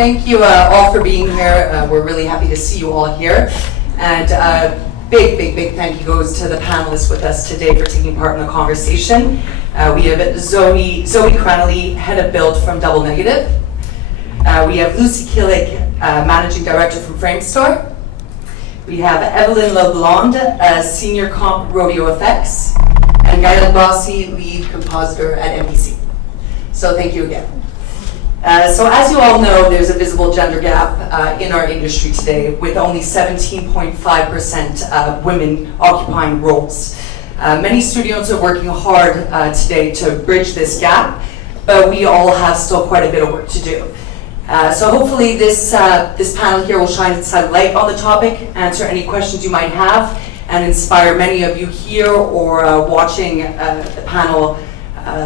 thank you all for being here. We're really happy to see you all here. And big thank you goes to the panelists with us today for taking part in the conversation. We have Zoe Cranley, Head of Build from Double Negative. We have Lucy Killick, Managing Director from Framestore. We have Evelyn LeBlonde, Senior Comp Rodeo Effects. And Gael Bossi, Lead Compositor at MPC. So thank you again. So as you all know, there's a visible gender gap in our industry today, with only 17.5% women occupying roles. Many studios are working hard today to bridge this gap, but we all have still quite a bit of work to do. So hopefully this panel here will shine some light on the topic, answer any questions you might have, and inspire many of you here or watching the panel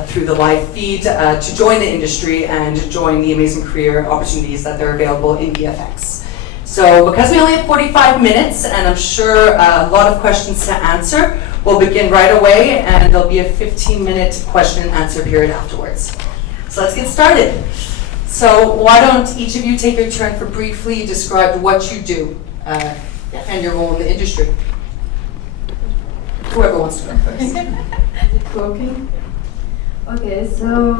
through the live feed to join the industry and join the amazing career opportunities that are available in VFX. So because we only have 45 minutes, and I'm sure a lot of questions to answer, we'll begin right away, and there'll be a 15-minute question and answer period afterwards. So let's get started. So why don't each of you take your turn for briefly describe what you do and your role in the industry. Whoever wants to go first. Is it working? Okay, so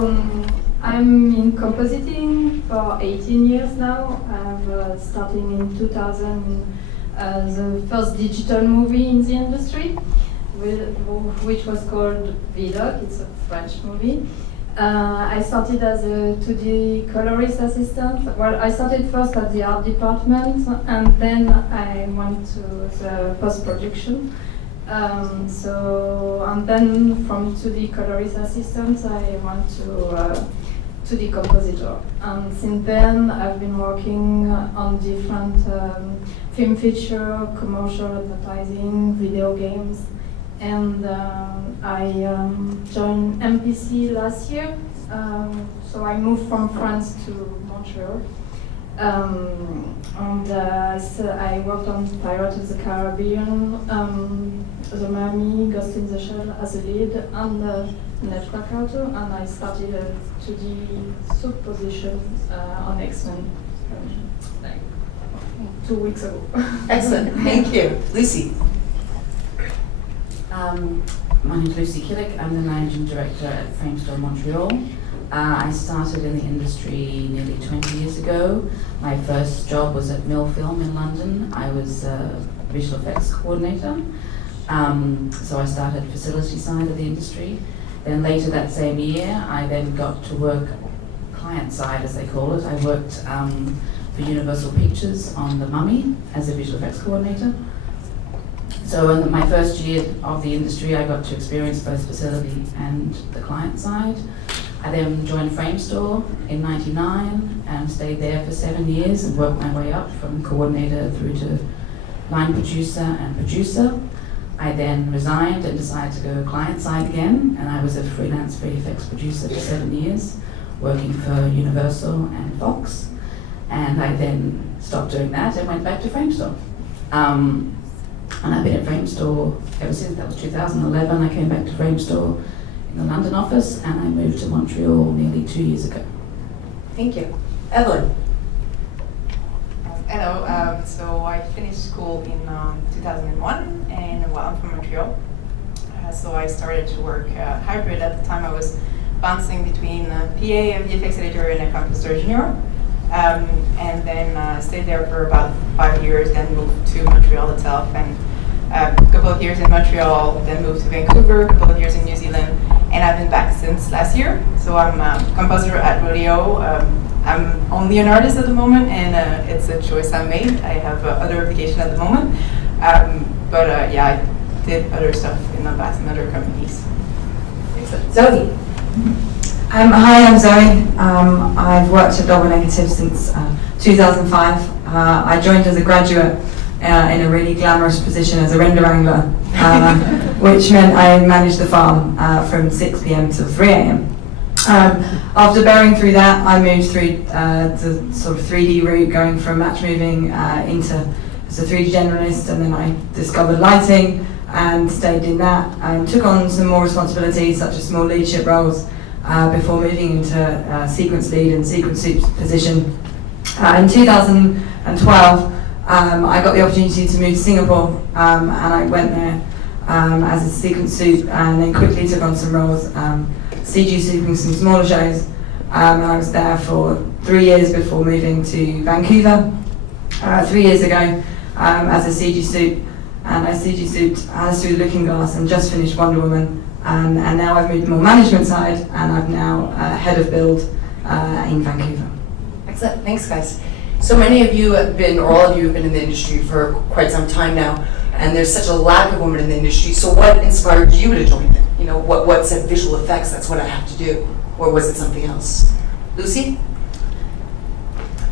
I'm in compositing for 18 years now. I've starting in 2000 the first digital movie in the industry, which was called VDoc. It's a French movie. I started as a 2D colorist assistant. Well, I started first at the art department, and then I went to the post-production. And then from 2D colorist assistant, I went to 2D compositor. And since then, I've been working on different film feature, commercial advertising, video games. And I joined MPC last year. So I moved from France to Montreal. So I worked on Pirates of the Caribbean, The Mummy, Ghost in the Shell as a lead, and Netcracker too, and I started a 2D sub position on X-Men like 2 weeks ago. Excellent, thank you. Lucy. My name is Lucy Killick. I'm the Managing Director at Framestore Montreal. I started in the industry nearly 20 years ago. My first job was at Mill Film in London. I was a visual effects coordinator. So I started facility side of the industry. Then later that same year, I then got to work client side, as they call it. I worked for Universal Pictures on The Mummy as a visual effects coordinator. So in my first year of the industry, I got to experience both facility and the client side. I then joined Framestore in '99 and stayed there for 7 years and worked my way up from coordinator through to line producer and producer. I then resigned and decided to go client side again, and I was a freelance VFX producer for 7 years, working for Universal and Fox. And I then stopped doing that and went back to Framestore. And I've been at Framestore ever since. That was 2011. I came back to Framestore in the London office, and I moved to Montreal nearly 2 years ago. Thank you. Evelyn. Hello, so I finished school in 2001, and well, I'm from Montreal. So I started to work hybrid. At the time I was bouncing between PA and VFX editor and a composer junior. And then stayed there for about 5 years, then moved to Montreal itself, and a couple of years in Montreal, then moved to Vancouver, a couple of years in New Zealand, and I've been back since last year. So I'm a composer at Rodeo. I'm only an artist at the moment, and it's a choice I made. I have other obligations at the moment, but yeah, I did other stuff in the past in other companies. Zoe. Hi, I'm Zoe. I've worked at Double Negative since 2005. I joined as a graduate in a really glamorous position as a render angler, which meant I managed the farm from 6 p.m. till 3 a.m. After bearing through that, I moved through the sort of 3D route, going from match moving into as a 3D generalist, and then I discovered lighting and stayed in that and took on some more responsibilities such as small leadership roles before moving into sequence lead and sequence soup position In 2012, I got the opportunity to move to Singapore, and I went there as a sequence soup, and then quickly took on some roles, CG souping some smaller shows, and I was there for 3 years before moving to Vancouver 3 years ago as a CG soup, and I CG souped Alice Through the Looking Glass and just finished Wonder Woman, and now I've moved to the more management side, and I'm now head of build in Vancouver. Excellent, thanks guys. So many of you have been, or all of you have been in the industry for quite some time now, and there's such a lack of women in the industry. So what inspired you to join it? You know, what said visual effects, that's what I have to do? Or was it something else? Lucy?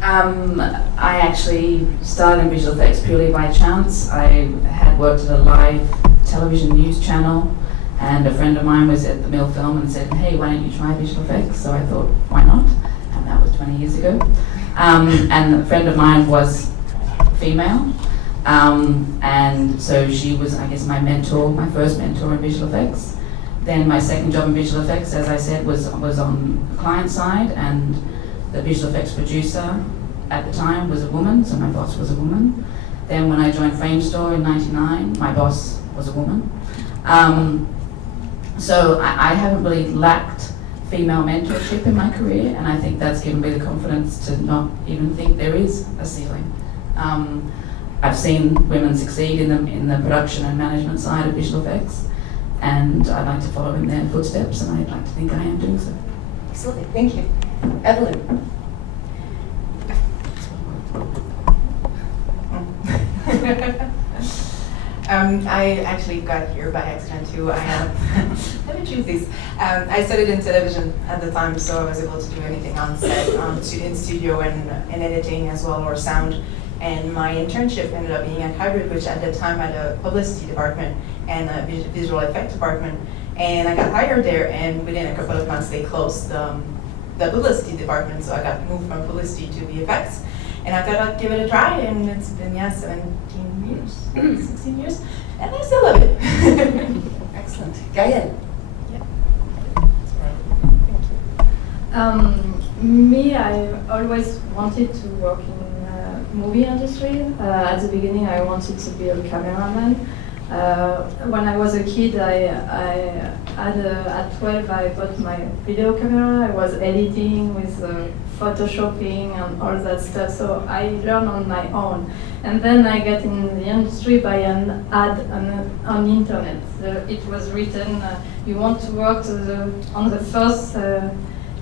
I actually started in visual effects purely by chance. I had worked at a live television news channel, and a friend of mine was at the Mill Film and said, hey, why don't you try visual effects? So I thought, why not? And that was 20 years ago. And a friend of mine was female, and so she was, I guess, my mentor, my first mentor in visual effects. Then my second job in visual effects, as I said, was on the client side, and the visual effects producer at the time was a woman, so my boss was a woman. Then when I joined Framestore in '99, my boss was a woman. So I haven't really lacked female mentorship in my career, and I think that's given me the confidence to not even think there is a ceiling. I've seen women succeed in the production and management side of visual effects, and I'd like to follow in their footsteps, and I'd like to think I am doing so. Absolutely, thank you. Evelyn? I actually got here by accident too. Let me choose these. I studied in television at the time, so I was able to do anything on set, in studio and editing as well, or sound. And my internship ended up being at Hybrid, which at the time had a publicity department and a visual effect department. And I got hired there, and within a couple of months they closed the publicity department, so I got moved from publicity to VFX. And I thought I'd give it a try, and it's been, 17 years, 16 years, and I still love it. Excellent. Gael? Me, I always wanted to work in movie industry. At the beginning, I wanted to be a cameraman. When I was a kid, at 12, I bought my video camera. I was editing with photoshopping and all that stuff, so I learned on my own. And then I got in the industry by an ad on the internet. It was written, you want to work on the first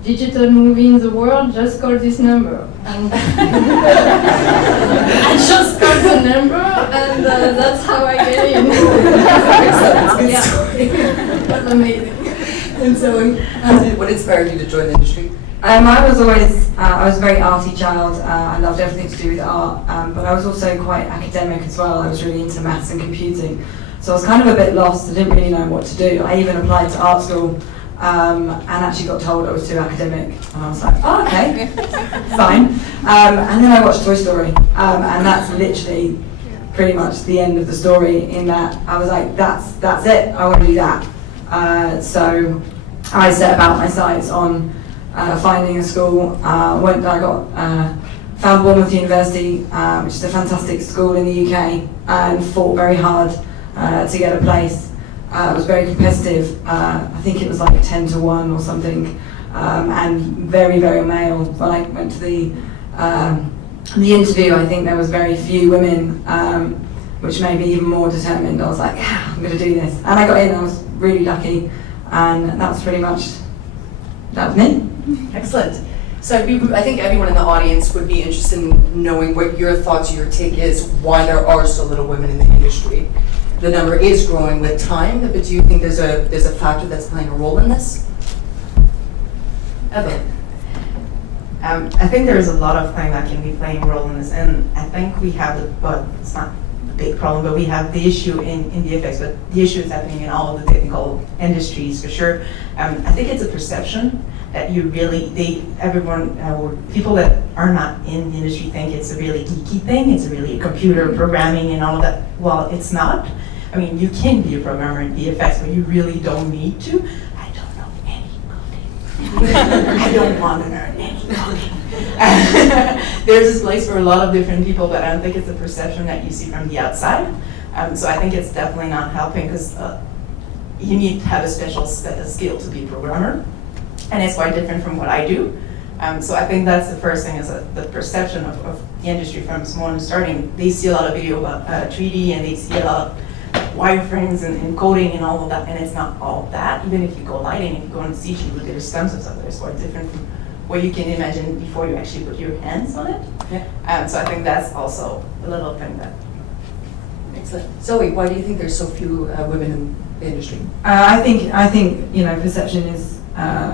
digital movie in the world, just call this number. And I just called the number, and that's how I get in. Yeah, it was amazing. And so, what inspired you to join the industry? I was a very arty child. I loved everything to do with art, but I was also quite academic as well. I was really into maths and computing. So I was kind of a bit lost. I didn't really know what to do. I even applied to art school and actually got told I was too academic. And I was like, oh, okay, fine. And then I watched Toy Story, and that's literally pretty much the end of the story, in that I was like, that's it, I want to do that. So I set about my sights on finding a school. Found Bournemouth University, which is a fantastic school in the UK, and fought very hard to get a place. It was very competitive. I think it was like 10-1 or something, and very, very male. When I went to the interview, I think there was very few women, which made me even more determined. I was like, yeah, I'm going to do this. And I got in, I was really lucky, and that's pretty much, that was me. Excellent. So I think everyone in the audience would be interested in knowing what your thoughts or your take is, why there are so little women in the industry. The number is growing with time, but do you think there's a factor that's playing a role in this? Evan? I think there's a lot of things that can be playing a role in this, and I think we have it's not a big problem, but we have the issue in VFX, but the issue is happening in all of the technical industries for sure. I think it's a perception that people that are not in the industry think it's a really geeky thing, it's really computer programming and all of that. Well, it's not. I mean, you can be a programmer in VFX, but you really don't need to. I don't know any coding. I don't want to earn any money. There's this place for a lot of different people, but I don't think it's a perception that you see from the outside. So I think it's definitely not helping because you need to have a special skill to be a programmer, and it's quite different from what I do. So I think that's the first thing is the perception of the industry from someone who's starting. They see a lot of video about 3D and they see a lot of wireframes and coding and all of that, and it's not all that. Even if you go lighting, if you go on CG, there's tons of stuff that is quite different from what you can imagine before you actually put your hands on it. Yeah. So I think that's also a little thing that. Excellent. Zoe, why do you think there's so few women in the industry? I think you know, perception is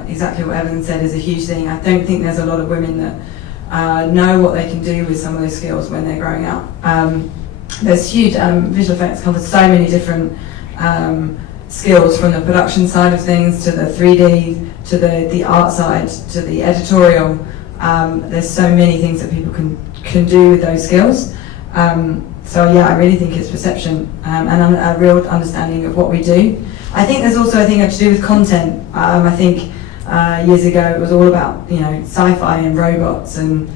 exactly what Evan said, is a huge thing. I don't think there's a lot of women that know what they can do with some of those skills when they're growing up. There's huge, visual effects covers so many different skills, from the production side of things to the 3D, to the art side, to the editorial. There's so many things that people can do with those skills. So yeah, I really think it's perception and a real understanding of what we do. I think there's also a thing to do with content. I think years ago it was all about, you know, sci-fi and robots and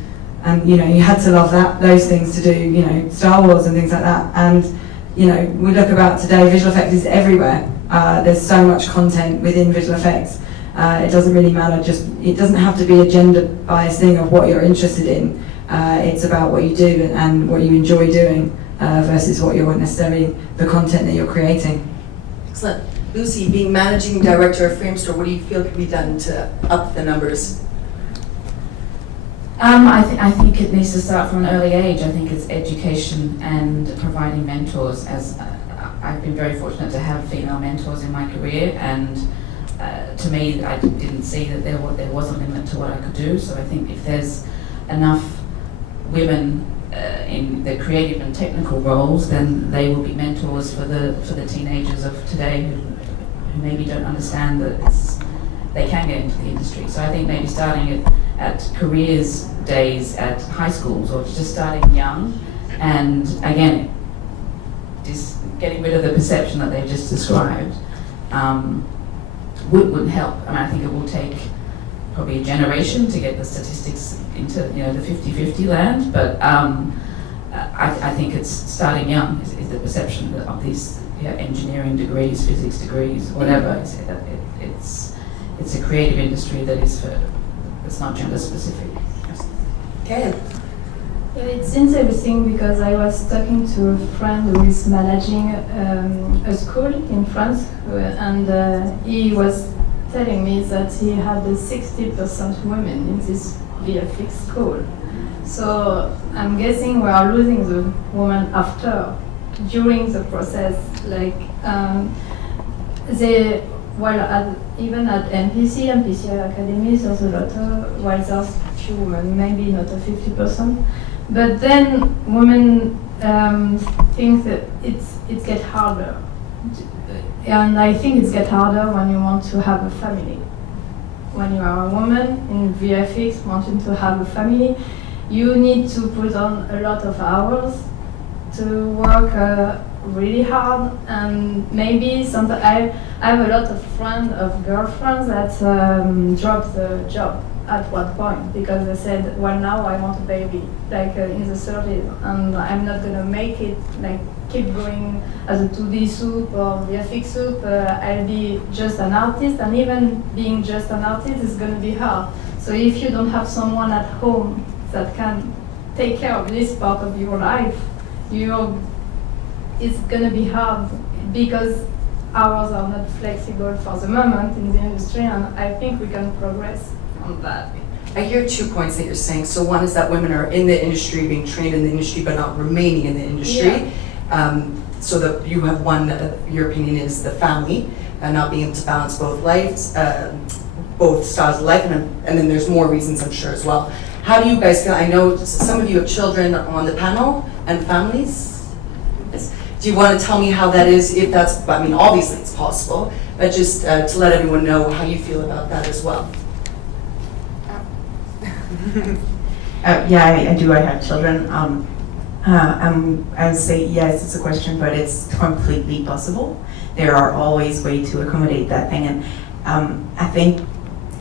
you know, you had to love those things to do, you know, Star Wars and things like that. And you know, we look about today, visual effects is everywhere. There's so much content within visual effects. It doesn't really matter, it doesn't have to be a gender biased thing of what you're interested in. It's about what you do and what you enjoy doing versus what you're necessarily, the content that you're creating. Excellent. Lucy, being managing director of Framestore, what do you feel can be done to up the numbers? I think it needs to start from an early age. I think it's education and providing mentors. As I've been very fortunate to have female mentors in my career, and to me, I didn't see that there was a limit to what I could do. So I think if there's enough women in the creative and technical roles, then they will be mentors for the teenagers of today who maybe don't understand that they can get into the industry. So I think maybe starting at careers days at high schools, or just starting young, and again, just getting rid of the perception that they've just described would help. I mean, I think it will take probably a generation to get the statistics into, you know, the 50-50 land, but I think it's starting young is the perception of these engineering degrees, physics degrees, whatever. It's a creative industry that is it's not gender specific. Okay. Yeah, it's interesting because I was talking to a friend who is managing a school in France, and he was telling me that he had 60% women in this VFX school. So I'm guessing we are losing the woman after, during the process. Like even at MPC Academy, there's a lot of, well, there's few women, maybe not a 50%. But then women think that it gets harder. And I think it gets harder when you want to have a family. When you are a woman in VFX wanting to have a family, you need to put on a lot of hours to work really hard, and maybe sometimes I have a lot of girlfriends that dropped the job at one point because they said, well, now I want a baby, like in the 30s, and I'm not gonna make it, like keep going as a 2D soup or VFX soup. I'll be just an artist, and even being just an artist is gonna be hard. So if you don't have someone at home that can take care of this part of your life, it's gonna be hard because hours are not flexible for the moment in the industry, and I think we can progress on that. I hear 2 points that you're saying. So one is that women are in the industry, being trained in the industry, but not remaining in the industry. Yeah. So that you have one, your opinion is the family, and not being able to balance both lives, both styles of life, and then there's more reasons, I'm sure, as well. How do you guys feel? I know some of you have children on the panel and families. Yes. Do you want to tell me how that is, if that's, I mean, obviously it's possible, but just to let everyone know how you feel about that as well. Yeah, I do. I have children. I would say yes, it's a question, but it's completely possible. There are always ways to accommodate that thing, and I think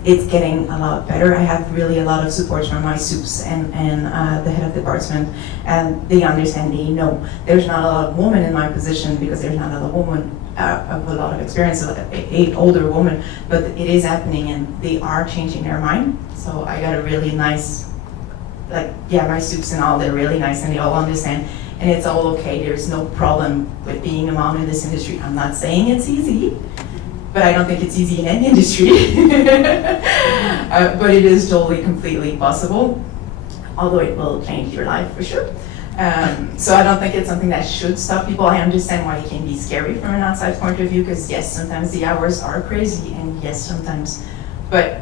it's getting a lot better. I have really a lot of support from my soups and the head of department, and they understand, they know. There's not a lot of women in my position because there's not a lot of women of a lot of experience, a older woman, but it is happening and they are changing their mind. So I got a really nice, like, yeah, my soups and all, they're really nice and they all understand. And it's all okay, there's no problem with being a mom in this industry. I'm not saying it's easy, but I don't think it's easy in any industry. But it is totally, completely possible, although it will change your life for sure. So I don't think it's something that should stop people. I understand why it can be scary from an outside point of view, because yes, sometimes the hours are crazy, and yes, sometimes, but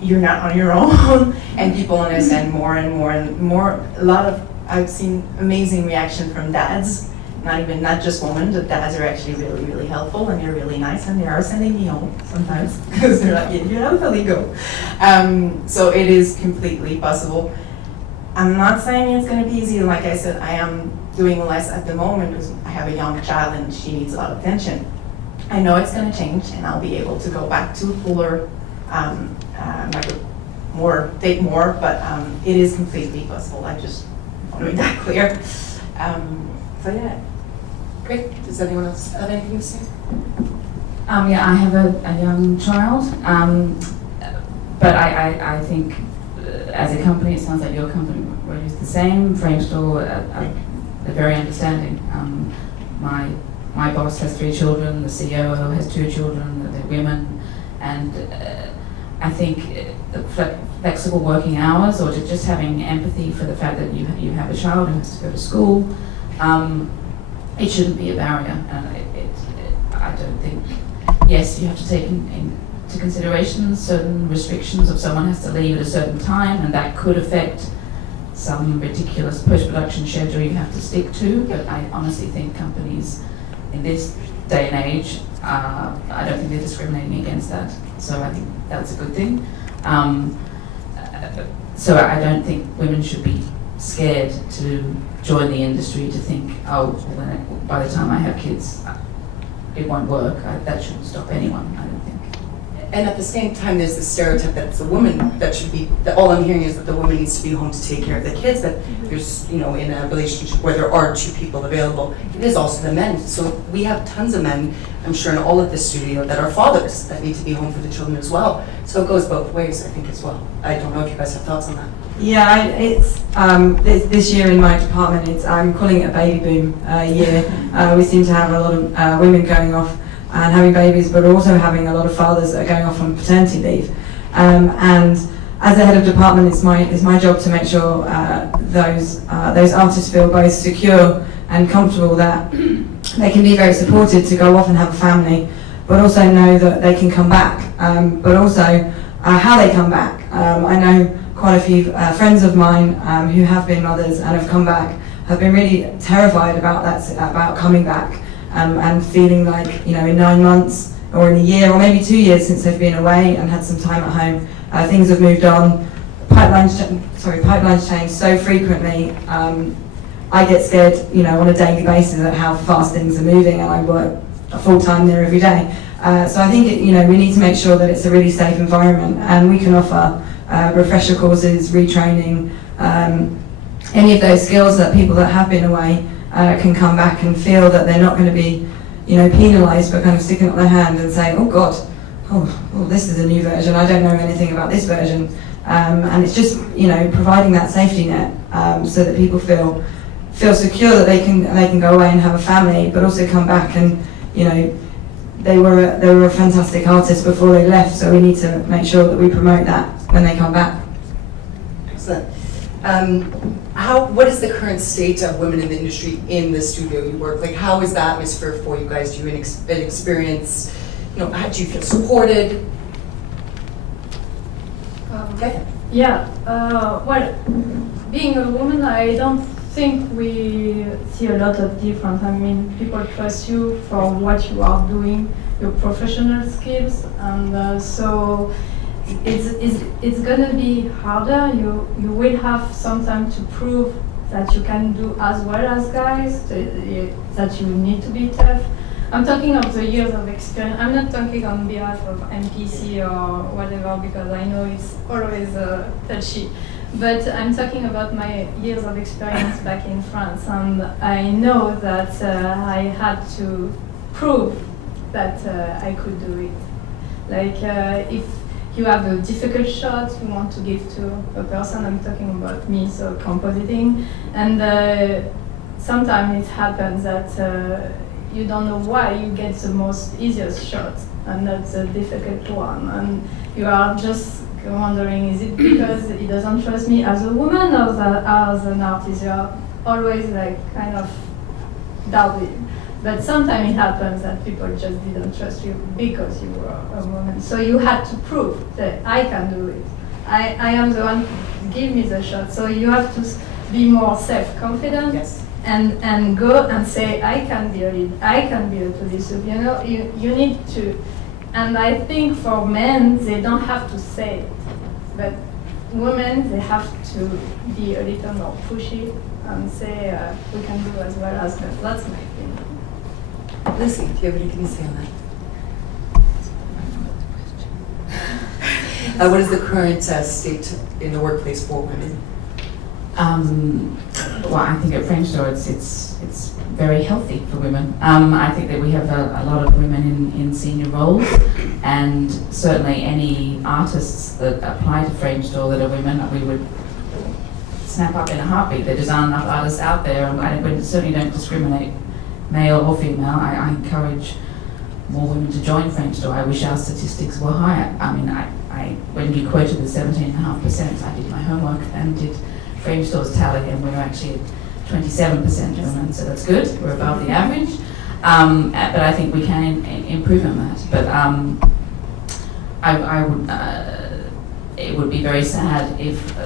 you're not on your own, and people understand more and more and more. I've seen amazing reaction from dads, not just women, but dads are actually really, really helpful, and they're really nice, and they are sending me home sometimes, because they're like, you know, really go. So it is completely possible. I'm not saying it's going to be easy. Like I said, I am doing less at the moment because I have a young child and she needs a lot of attention. I know it's going to change and I'll be able to go back to fuller, take more, but it is completely possible. I just want to make that clear. So yeah. Great. Does anyone else have anything to say? Yeah, I have a young child, but I think as a company, it sounds like your company is the same. Framestore are very understanding. My boss has 3 children, the COO has 2 children, they're women, and I think flexible working hours, or just having empathy for the fact that you have a child who has to go to school, it shouldn't be a barrier. I don't think, yes, you have to take into consideration certain restrictions of someone has to leave at a certain time, and that could affect some ridiculous post-production schedule you have to stick to, but I honestly think companies in this day and age, I don't think they're discriminating against that, so I think that's a good thing. So I don't think women should be scared to join the industry to think, oh, well, then by the time I have kids, it won't work. That shouldn't stop anyone, I don't think. And at the same time, there's this stereotype that it's the woman that should be, that all I'm hearing is that the woman needs to be home to take care of the kids, but there's, you know, in a relationship where there are 2 people available, it is also the men. So we have tons of men, I'm sure, in all of this studio that are fathers that need to be home for the children as well. So it goes both ways, I think, as well. I don't know if you guys have thoughts on that. Yeah, it's this year in my department, I'm calling it a baby boom year. We seem to have a lot of women going off and having babies, but also having a lot of fathers that are going off on paternity leave. And as the head of department, it's my job to make sure those artists feel both secure and comfortable that they can be very supported to go off and have a family, but also know that they can come back. But also how they come back. I know quite a few friends of mine who have been mothers and have come back have been really terrified about coming back. And feeling like, you know, in 9 months or in a year or maybe 2 years since they've been away and had some time at home, things have moved on. Pipelines change so frequently. I get scared, you know, on a daily basis at how fast things are moving, and I work full time there every day. So I think, you know, we need to make sure that it's a really safe environment, and we can offer refresher courses, retraining, any of those skills that people that have been away can come back and feel that they're not going to be, you know, penalised for kind of sticking up their hand and saying, oh God, oh, this is a new version, I don't know anything about this version. And it's just, you know, providing that safety net so that people feel secure that they can go away and have a family, but also come back and, you know, they were a fantastic artist before they left, so we need to make sure that we promote that when they come back. Excellent. What is the current state of women in the industry in the studio you work? Like, how is the atmosphere for you guys? Do you experience, you know, how do you feel supported? Okay. Yeah, well, being a woman, I don't think we see a lot of difference. I mean, people trust you for what you are doing, your professional skills, and so it's gonna be harder. You will have some time to prove that you can do as well as guys, that you need to be tough. I'm talking of the years of experience. I'm not talking on behalf of MPC or whatever because I know it's always touchy. But I'm talking about my years of experience back in France, and I know that I had to prove that I could do it. Like if you have a difficult shot you want to give to a person, I'm talking about me, so compositing, and sometimes it happens that you don't know why you get the most easiest shot and not the difficult one, and you are just wondering, is it because he doesn't trust me as a woman or as an artist? You are always like kind of doubting. But sometimes it happens that people just didn't trust you because you were a woman. So you had to prove that I can do it. I am the one who give me the shot. So you have to be more self-confident. Yes. And go and say, I can be a lead, I can be a police. You know, you need to. And I think for men, they don't have to say it. But women, they have to be a little more pushy and say, we can do as well as men. That's my opinion. Lucy, do you have anything to say on that? What is the current state in the workplace for women? Well, I think at Framestore it's very healthy for women. I think that we have a lot of women in senior roles, and certainly any artists that apply to Framestore that are women, we would snap up in a heartbeat. There just aren't enough artists out there, and we certainly don't discriminate male or female. I encourage more women to join Framestore. I wish our statistics were higher. I mean, when you quoted the 17.5%, I did my homework and did Framestore's tally, and we're actually at 27% women, so that's good. We're above the average, but I think we can improve on that. But I would, it would be very sad if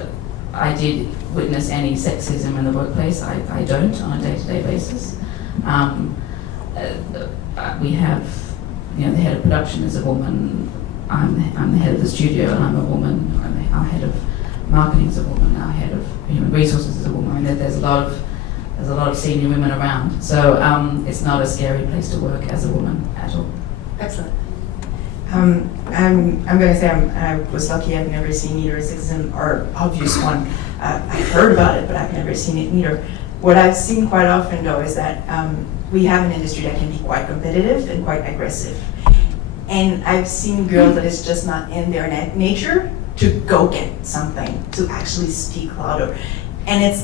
I did witness any sexism in the workplace. I don't on a day-to-day basis. We have, the head of production is a woman. I'm the head of the studio, and I'm a woman. Our head of marketing is a woman. Our head of human resources is a woman. I mean, there's a lot of senior women around. So it's not a scary place to work as a woman at all. Excellent. I'm going to say I was lucky. I've never seen either a sexism or obvious one. I've heard about it, but I've never seen it either. What I've seen quite often, though, is that we have an industry that can be quite competitive and quite aggressive. And I've seen girls that it's just not in their nature to go get something, to actually speak louder. And that's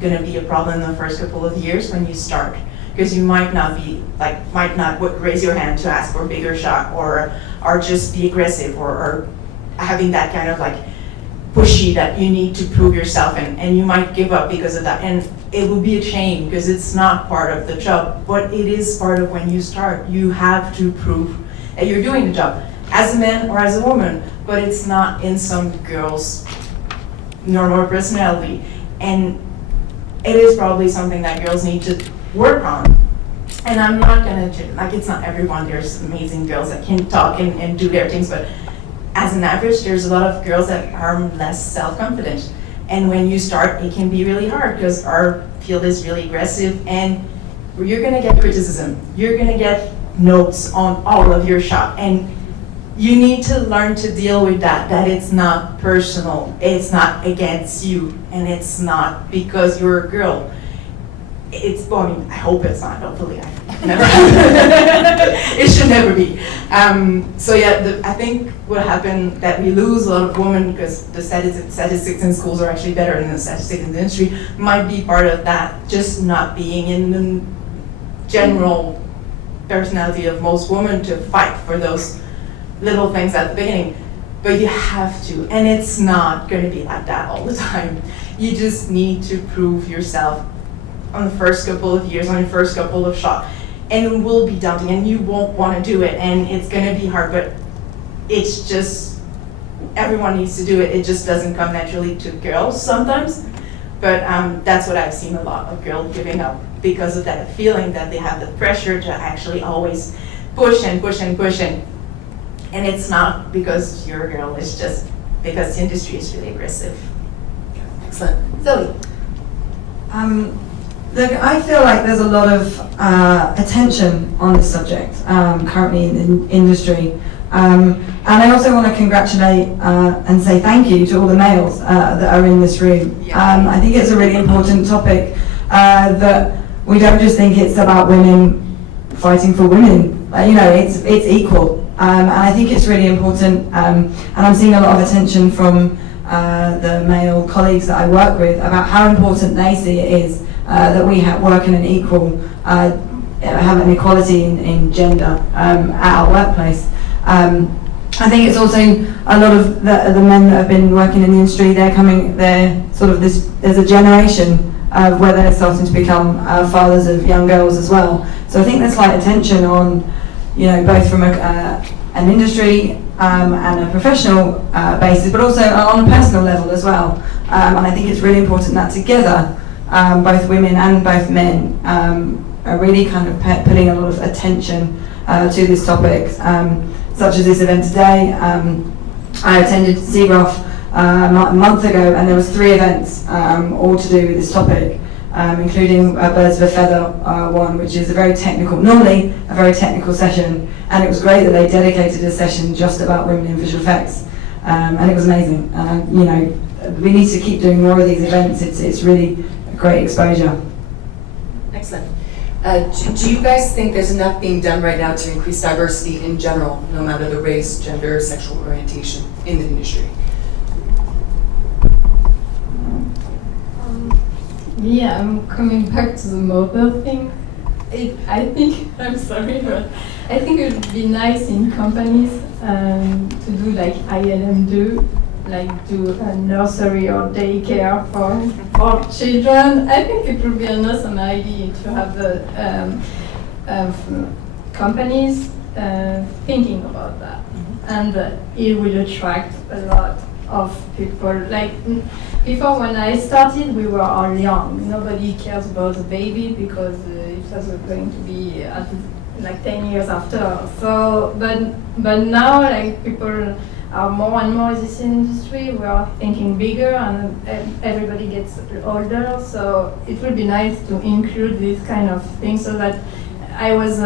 going to be a problem in the first couple of years when you start, because you might not raise your hand to ask for a bigger shot, or just be aggressive, or having that kind of like pushy that you need to prove yourself, and you might give up because of that. And it would be a shame because it's not part of the job, but it is part of when you start. You have to prove that you're doing the job as a man or as a woman, but it's not in some girls' normal personality. And it is probably something that girls need to work on. And I'm not gonna, it's not everyone. There's amazing girls that can talk and do their things, but as an average, there's a lot of girls that are less self-confident. And when you start, it can be really hard because our field is really aggressive, and you're gonna get criticism. You're gonna get notes on all of your shot, and you need to learn to deal with that it's not personal, it's not against you, and it's not because you're a girl. I hope it's not, hopefully. It should never be. I think what happened that we lose a lot of women because the statistics in schools are actually better than the statistics in the industry might be part of that, just not being in the general personality of most women to fight for those little things at the beginning. But you have to, and it's not going to be like that all the time. You just need to prove yourself on the first couple of years, on your first couple of shots. And it will be daunting, and you won't want to do it, and it's going to be hard, but it's just, everyone needs to do it. It just doesn't come naturally to girls sometimes. But that's what I've seen a lot of girls giving up because of that feeling that they have the pressure to actually always push and push and push. And it's not because you're a girl, it's just because the industry is really aggressive. Excellent. Zoe. Look, I feel like there's a lot of attention on this subject currently in the industry. And I also want to congratulate and say thank you to all the males that are in this room. I think it's a really important topic that we don't just think it's about women fighting for women. It's equal. And I think it's really important. And I'm seeing a lot of attention from the male colleagues that I work with about how important they see it is that we work in an equal, have an equality in gender at our workplace. I think it's also a lot of the men that have been working in the industry, there's a generation where they're starting to become fathers of young girls as well. So I think there's slight attention on, both from an industry and a professional basis, but also on a personal level as well. And I think it's really important that together, both women and both men are really kind of putting a lot of attention to this topic, such as this event today. I attended SIGGRAPH a month ago, and there was 3 events all to do with this topic, including Birds of a Feather one, which is normally a very technical session, and it was great that they dedicated a session just about women in visual effects, and it was amazing. We need to keep doing more of these events. It's really a great exposure. Excellent. Do you guys think there's enough being done right now to increase diversity in general, no matter the race, gender, sexual orientation in the industry? Yeah, I'm coming back to the mobile thing. I'm sorry, but I think it would be nice in companies to do like ILM do a nursery or daycare for children. I think it would be an awesome idea to have companies thinking about that, and it will attract a lot of people. Like before, when I started, we were all young. Nobody cares about the baby because it was going to be like 10 years after. So, but now, like people are more and more in this industry. We are thinking bigger, and everybody gets older. So it would be nice to include this kind of thing, so that I was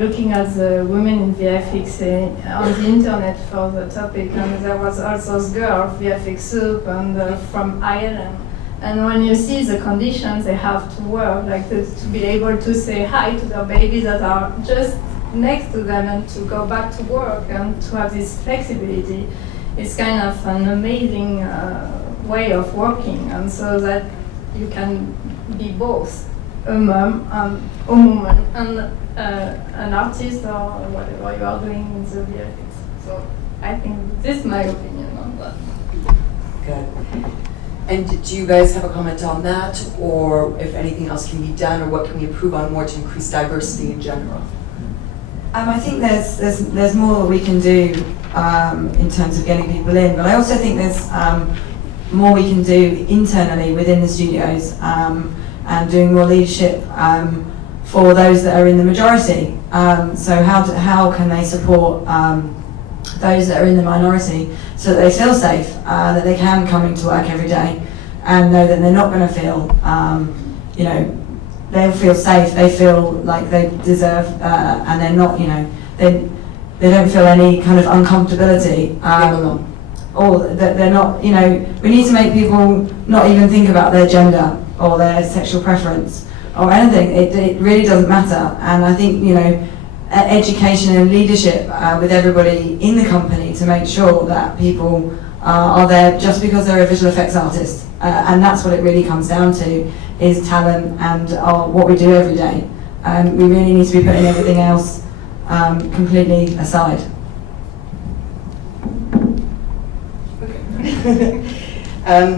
looking at the women in VFX on the internet for the topic, and there was also this girl, VFX Soup, and from Ireland. And when you see the conditions they have to work, like to be able to say hi to their babies that are just next to them, and to go back to work, and to have this flexibility, it's kind of an amazing way of working, and so that you can be both a mom, a woman, and an artist, or whatever you are doing in the VFX. So I think this is my opinion on that. Good. And do you guys have a comment on that, or if anything else can be done, or what can we improve on more to increase diversity in general? I think there's more that we can do in terms of getting people in, but I also think there's more we can do internally within the studios, and doing more leadership for those that are in the majority. So how can they support those that are in the minority, so that they feel safe, that they can come into work every day and know that they're not going to feel, they'll feel safe, they feel like they deserve, and they're not, they don't feel any kind of uncomfortability. Or that they're not, we need to make people not even think about their gender or their sexual preference or anything. It really doesn't matter. And I think, education and leadership with everybody in the company to make sure that people are there just because they're a visual effects artist. And that's what it really comes down to, is talent and what we do every day. We really need to be putting everything else completely aside.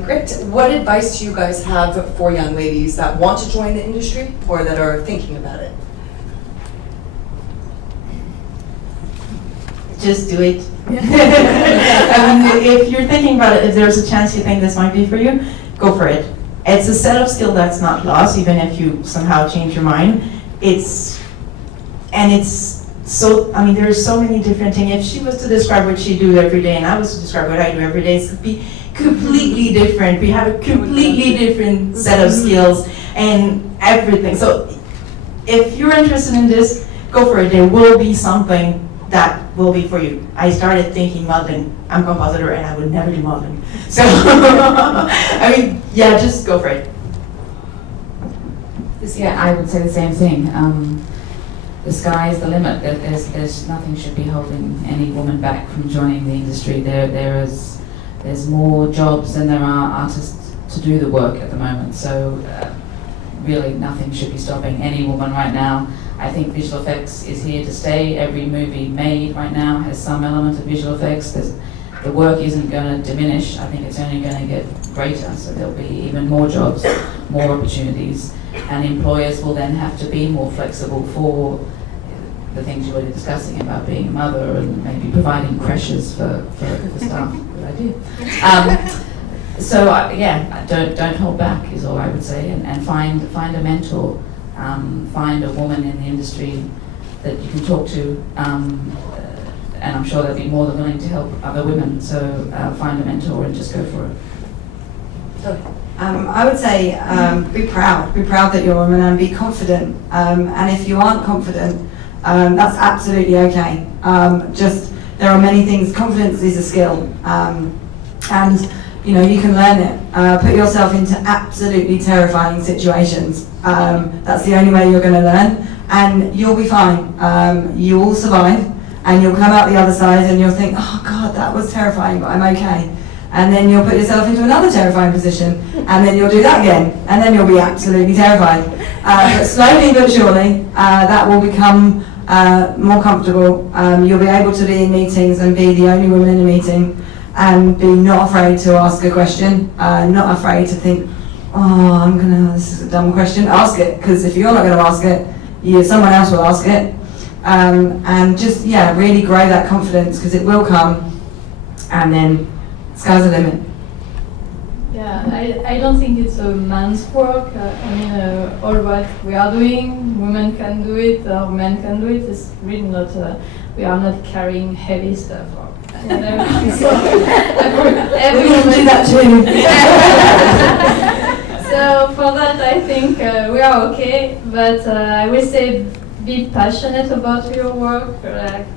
Great. What advice do you guys have for young ladies that want to join the industry or that are thinking about it? Just do it. If you're thinking about it, if there's a chance you think this might be for you, go for it. It's a set of skill that's not lost, even if you somehow change your mind. There's so many different things. If she was to describe what she do every day, and I was to describe what I do every day, it could be completely different. We have a completely different set of skills, and everything. So if you're interested in this, go for it. There will be something that will be for you. I started thinking modeling. I'm a compositor and I would never do modeling. So, I mean, yeah, just go for it. Yeah, I would say the same thing. The sky is the limit. There's nothing should be holding any woman back from joining the industry. There's more jobs than there are artists to do the work at the moment. So really nothing should be stopping any woman right now. I think visual effects is here to stay. Every movie made right now has some element of visual effects. The work isn't going to diminish. I think it's only going to get greater. So there'll be even more jobs, more opportunities, and employers will then have to be more flexible for the things you were discussing about being a mother and maybe providing creches for staff. Good idea. So yeah, don't hold back is all I would say, and find a mentor, find a woman in the industry that you can talk to, and I'm sure they'll be more than willing to help other women. So find a mentor and just go for it. I would say be proud that you're a woman and be confident. And if you aren't confident, that's absolutely okay. Just there are many things. Confidence is a skill, and you know you can learn it. Put yourself into absolutely terrifying situations. That's the only way you're going to learn, and you'll be fine. You will survive, and you'll come out the other side, and you'll think, "Oh God, that was terrifying, but I'm okay." And then you'll put yourself into another terrifying position, and then you'll do that again, and then you'll be absolutely terrified. But slowly but surely, that will become more comfortable. You'll be able to be in meetings and be the only woman in a meeting, and be not afraid to ask a question, not afraid to think, oh, this is a dumb question. Ask it, because if you're not going to ask it, someone else will ask it. And just, really grow that confidence, because it will come, and then sky's the limit. Yeah, I don't think it's a man's work. All what we are doing, women can do it, or men can do it. It's really not, we are not carrying heavy stuff. So every woman do that too. So for that, I think we are okay. But I will say, be passionate about your work.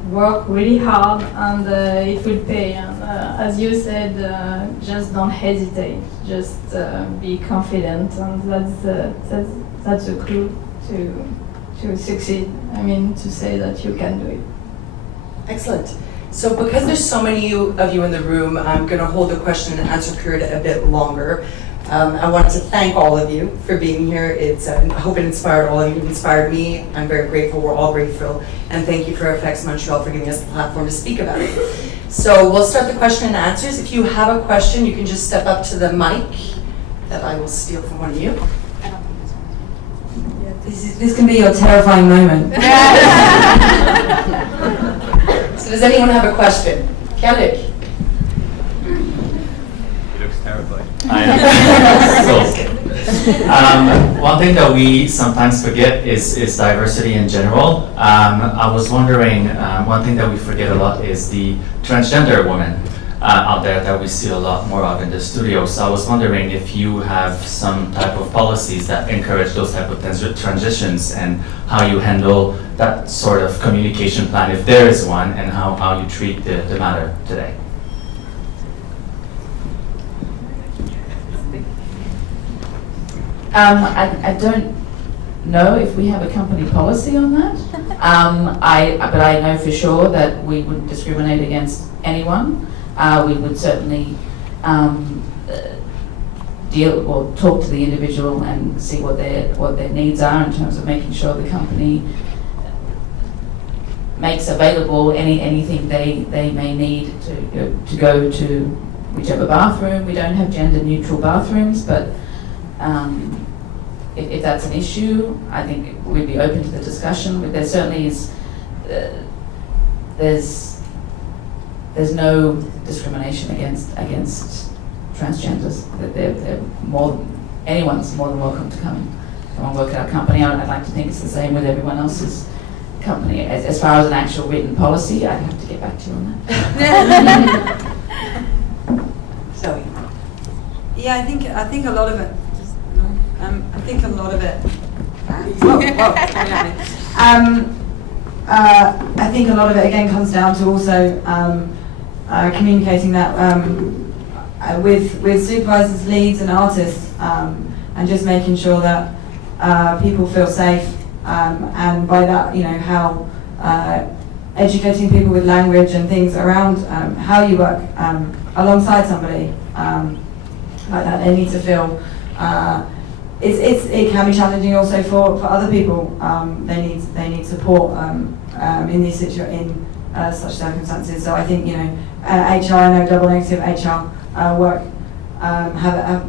Work really hard, and it will pay. And as you said, just don't hesitate. Just be confident, and that's a clue to succeed. To say that you can do it. Excellent. So because there's so many of you in the room, I'm going to hold the question and answer period a bit longer. I wanted to thank all of you for being here. I hope it inspired all of you. It inspired me. I'm very grateful. We're all grateful. And thank you for VFX Montreal for giving us the platform to speak about it. So we'll start the question and answers. If you have a question, you can just step up to the mic that I will steal from one of you. This can be your terrifying moment. So does anyone have a question? Kelly? He looks terrified. I am. So, one thing that we sometimes forget is diversity in general. I was wondering, one thing that we forget a lot is the transgender women out there that we see a lot more of in the studio. So I was wondering if you have some type of policies that encourage those type of transitions, and how you handle that sort of communication plan, if there is one, and how you treat the matter today. I don't know if we have a company policy on that. But I know for sure that we wouldn't discriminate against anyone. We would certainly talk to the individual and see what their needs are in terms of making sure the company makes available anything they may need to go to whichever bathroom. We don't have gender neutral bathrooms, but if that's an issue, I think we'd be open to the discussion. But there certainly is, there's no discrimination against transgenders. That they're anyone's more than welcome to come and work at our company. I'd like to think it's the same with everyone else's company. As far as an actual written policy, I'd have to get back to you on that. Zoe? Yeah, I think a lot of it. I think a lot of it. I think a lot of it again comes down to also communicating that with supervisors, leads, and artists, and just making sure that people feel safe, and by that, you know, how educating people with language and things around how you work alongside somebody like that. They need to feel. It can be challenging also for other people. They need support in these such circumstances. So I think, you know, HR, I know double negative HR work.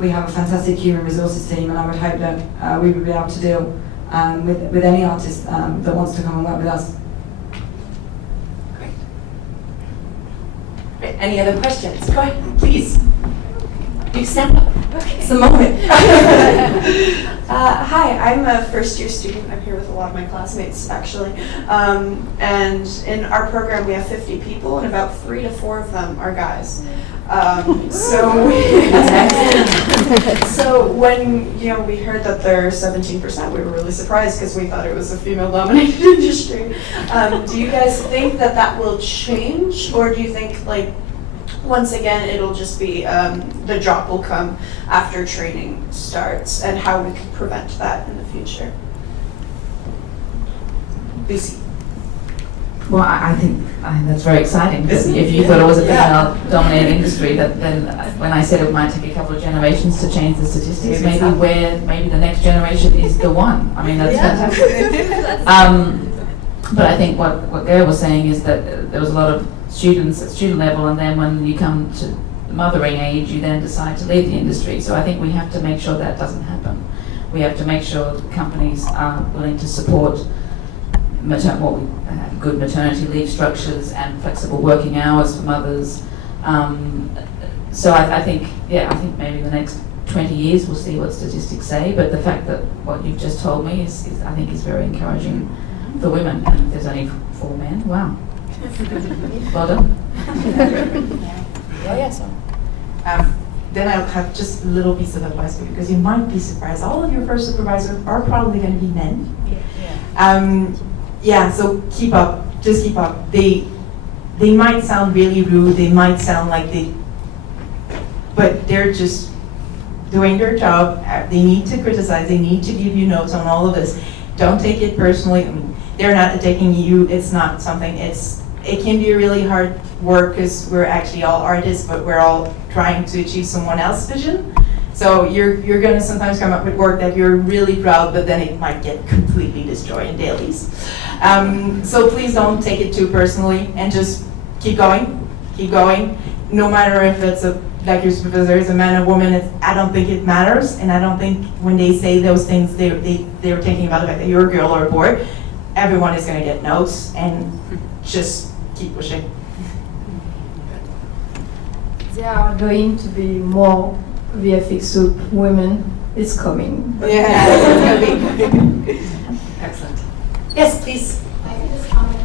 We have a fantastic human resources team, and I would hope that we would be able to deal with any artist that wants to come and work with us. Great. Any other questions? Go ahead, please. You stand up. Okay. It's the moment. Hi, I'm a first-year student. I'm here with a lot of my classmates, actually. And in our program, we have 50 people, and about 3 to 4 of them are guys. So when we heard that they're 17%, we were really surprised because we thought it was a female-dominated industry. Do you guys think that that will change, or do you think once again, it'll just be the drop will come after training starts, and how we can prevent that in the future? Lucy. Well, I think that's very exciting. Because if you thought it was a female-dominated industry, then when I said it might take a couple of generations to change the statistics, maybe the next generation is the one. I mean, that's fantastic. But I think what Gail was saying is that there was a lot of students at student level, and then when you come to mothering age, you then decide to leave the industry. So I think we have to make sure that doesn't happen. We have to make sure that companies are willing to support good maternity leave structures and flexible working hours for mothers. So I think maybe in the next 20 years we'll see what statistics say, but the fact that what you've just told me is I think is very encouraging for women. And if there's only 4 men, wow. Well done. Then I'll have just a little piece of advice for you, because you might be surprised. All of your first supervisors are probably going to be men. So keep up. Just keep up. They might sound really rude. They might sound like but they're just doing their job. They need to criticize. They need to give you notes on all of this. Don't take it personally. I mean, they're not attacking you. It's not something. It can be really hard work because we're actually all artists, but we're all trying to achieve someone else's vision. So you're going to sometimes come up with work that you're really proud, but then it might get completely destroyed in dailies. So please don't take it too personally, and just keep going. No matter if it's like your supervisor is a man or woman, I don't think it matters, and I don't think when they say those things, they're thinking about the fact that you're a girl or a boy. Everyone is going to get notes, and just keep pushing. There are going to be more VFX Soup women. It's coming. Yeah, it's coming. Excellent. Yes, please. I can just comment.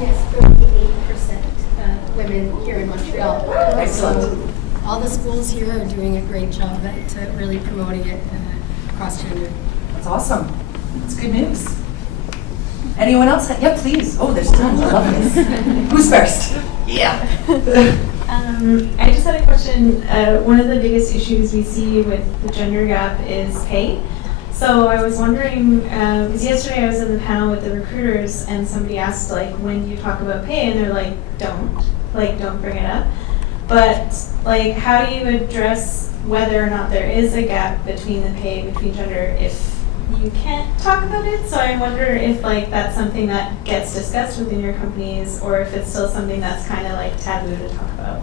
Yes, 38% women here in Montreal. Excellent. So all the schools here are doing a great job at really promoting it across gender. That's awesome. That's good news. Anyone else? Yeah, please. Oh, there's tons. I love this. Who's first? Yeah. I just had a question. One of the biggest issues we see with the gender gap is pay. So I was wondering, because yesterday I was in the panel with the recruiters, and somebody asked, when do you talk about pay? And they're like, don't bring it up. But, how do you address whether or not there is a gap between the pay between gender if you can't talk about it? So I wonder if, that's something that gets discussed within your companies, or if it's still something that's kind of, taboo to talk about.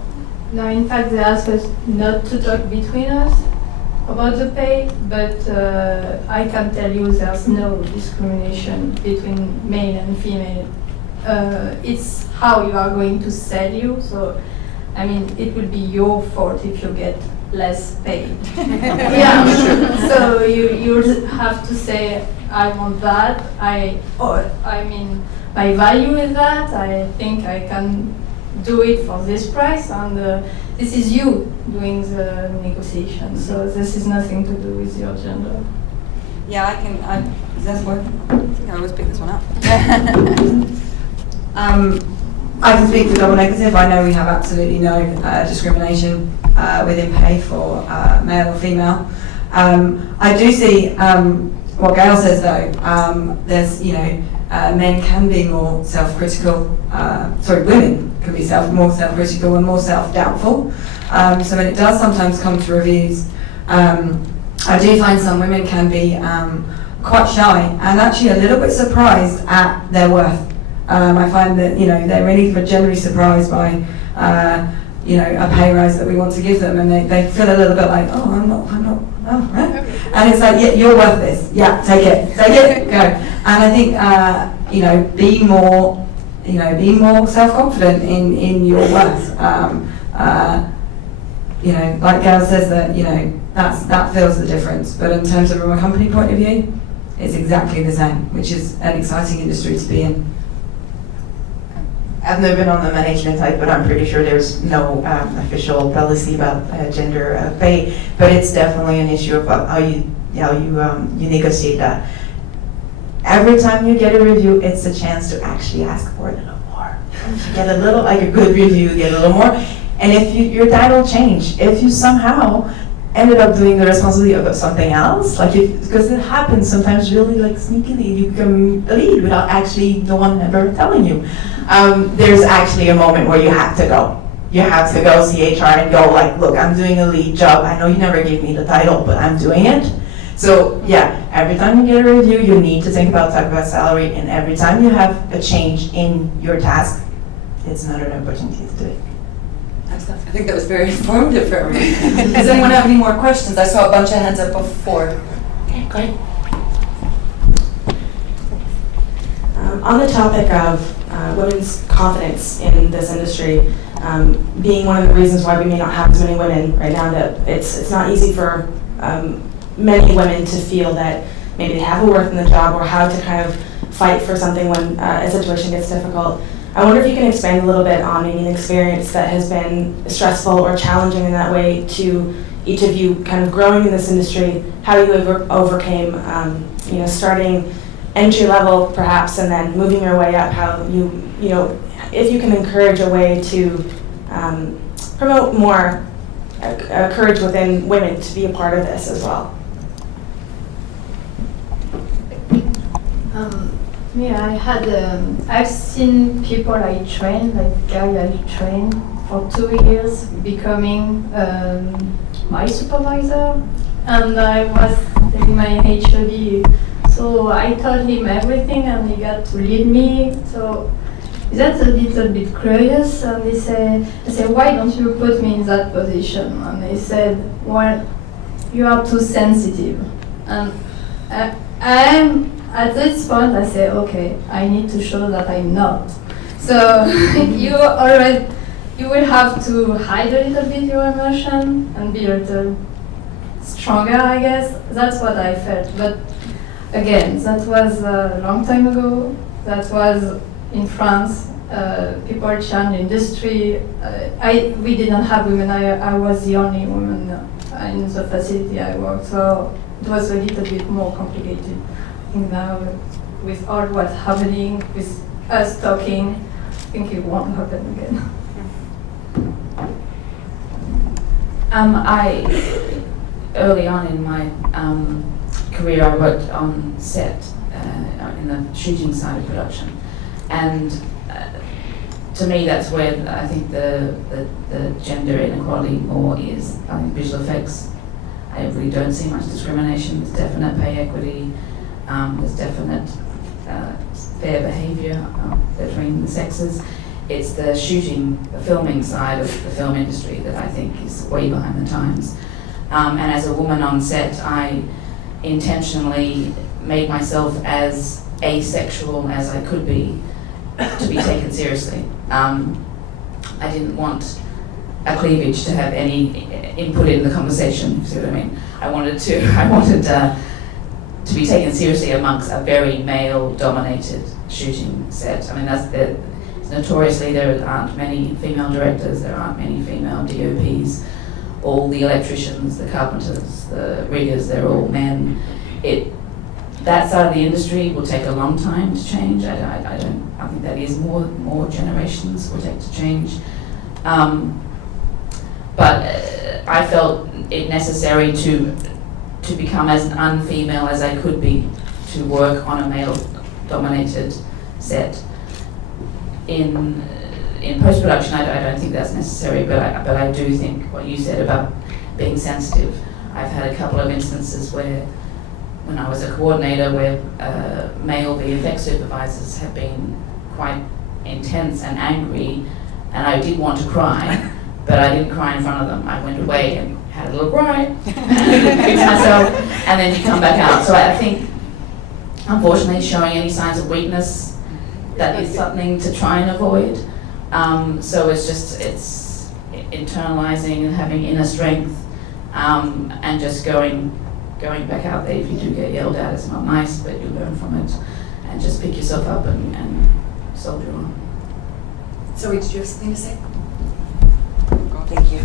No, in fact, they ask us not to talk between us about the pay, but I can tell you there's no discrimination between male and female. It's how you are going to sell you. So, it will be your fault if you get less paid. Yeah. So you have to say, I want that. My value is that. I think I can do it for this price, and this is you doing the negotiation. So this is nothing to do with your gender. Yeah, is this working? I think I always pick this one up. I can speak for double negative. I know we have absolutely no discrimination within pay for male or female. I do see what Gail says though. There's, men can be more self-critical. Women can be more self-critical and more self-doubtful. So when it does sometimes come to reviews, I do find some women can be quite shy and actually a little bit surprised at their worth. I find that they're really generally surprised by a pay rise that we want to give them, and they feel a little bit like, oh, I'm not, and it's like, yeah, you're worth this. Yeah, take it, go. And I think be more self-confident in your worth. Like Gail says that that feels the difference. But in terms of from a company point of view, it's exactly the same, which is an exciting industry to be in. I've never been on the management side, but I'm pretty sure there's no official policy about gender pay. But it's definitely an issue about how you negotiate that. Every time you get a review, it's a chance to actually ask for a little more. You get a little, like a good review, you get a little more. And if your title changed, if you somehow ended up doing the responsibility of something else, because it happens sometimes really sneakily, you become a lead without actually no one ever telling you. There's actually a moment where you have to go. You have to go see HR and go look, I'm doing a lead job. I know you never gave me the title, but I'm doing it. So yeah, every time you get a review, you need to talk about salary, and every time you have a change in your task, it's another opportunity to do it. Excellent. I think that was very informative for everyone. Does anyone have any more questions? I saw a bunch of hands up before. Okay, go ahead. On the topic of women's confidence in this industry, being one of the reasons why we may not have as many women right now, that it's not easy for many women to feel that maybe they have a worth in the job or how to kind of fight for something when a situation gets difficult. I wonder if you can expand a little bit on maybe an experience that has been stressful or challenging in that way to each of you kind of growing in this industry, how you overcame, starting entry level perhaps and then moving your way up, how if you can encourage a way to promote more courage within women to be a part of this as well. I've seen people I train, like guy I trained for 2 years, becoming my supervisor, and I was taking my HOD, so I told him everything and he got to lead me, so that's a little bit curious, and I said, why don't you put me in that position? And he said, well, you are too sensitive. And at this point, I say, okay, I need to show that I'm not. So you will have to hide a little bit your emotion and be a little stronger, I guess. That's what I felt. But again, that was a long time ago. That was in France. People change industry. We didn't have women. I was the only woman in the facility I worked. So it was a little bit more complicated. Now, with all what's happening, with us talking, I think it won't happen again. Early on in my career, I worked on set in the shooting side of production, and to me, that's where I think the gender inequality more is. I think visual effects, I really don't see much discrimination. There's definite pay equity. There's definite fair behaviour between the sexes. It's the filming side of the film industry that I think is way behind the times. And as a woman on set, I intentionally made myself as asexual as I could be to be taken seriously. I didn't want a cleavage to have any input in the conversation, you see what I mean? I wanted to be taken seriously amongst a very male-dominated shooting set. I mean, notoriously there aren't many female directors, there aren't many female DOPs. All the electricians, the carpenters, the riggers, they're all men. that side of the industry will take a long time to change. I think that is more generations will take to change. But I felt it necessary to become as unfemale as I could be to work on a male-dominated set. In post-production, I don't think that's necessary, but I do think what you said about being sensitive. I've had a couple of instances where, when I was a coordinator, where male VFX supervisors have been quite intense and angry, and I did want to cry, but I didn't cry in front of them. I went away and had a little cry, fixed myself, and then you come back out. So I think, unfortunately, showing any signs of weakness, that is something to try and avoid. So it's internalizing and having inner strength, and just going back out there. If you do get yelled at, it's not nice, but you learn from it, and just pick yourself up and soldier on. Zoe, did you have something to say? Thank you.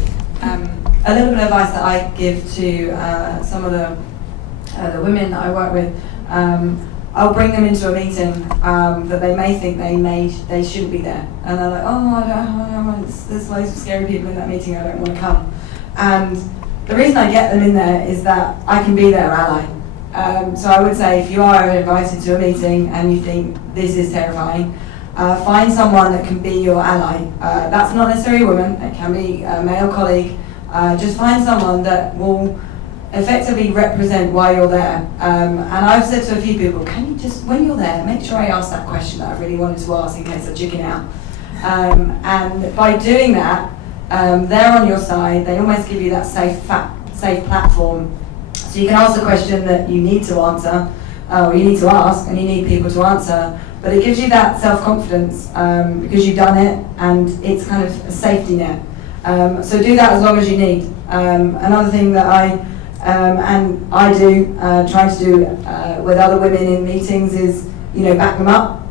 A little bit of advice that I give to some of the women that I work with. I'll bring them into a meeting that they may think they shouldn't be there, and they're like, oh, there's loads of scary people in that meeting, I don't want to come. And the reason I get them in there is that I can be their ally. So I would say, if you are invited to a meeting and you think this is terrifying, find someone that can be your ally. That's not necessarily a woman, it can be a male colleague. Just find someone that will effectively represent why you're there. And I've said to a few people, can you just, when you're there, make sure I ask that question that I really wanted to ask in case I chicken out. And by doing that, they're on your side. They almost give you that safe platform. So you can ask the question that you need to answer, or you need to ask, and you need people to answer. But it gives you that self-confidence because you've done it, and it's kind of a safety net. So do that as long as you need. Another thing that I do, try to do with other women in meetings is, back them up.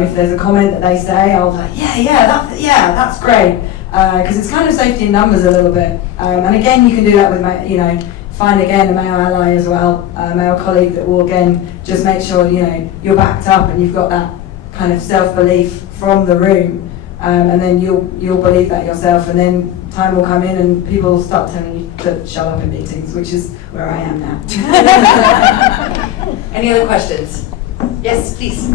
If there's a comment that they say, I'll say, that's great. Because it's kind of safety in numbers a little bit. And again, you can do that with, find again a male ally as well, a male colleague that will again just make sure, you're backed up and you've got that kind of self-belief from the room. And then you'll believe that yourself, and then time will come in and people will start telling you to shut up in meetings, which is where I am now. Any other questions? Yes, please.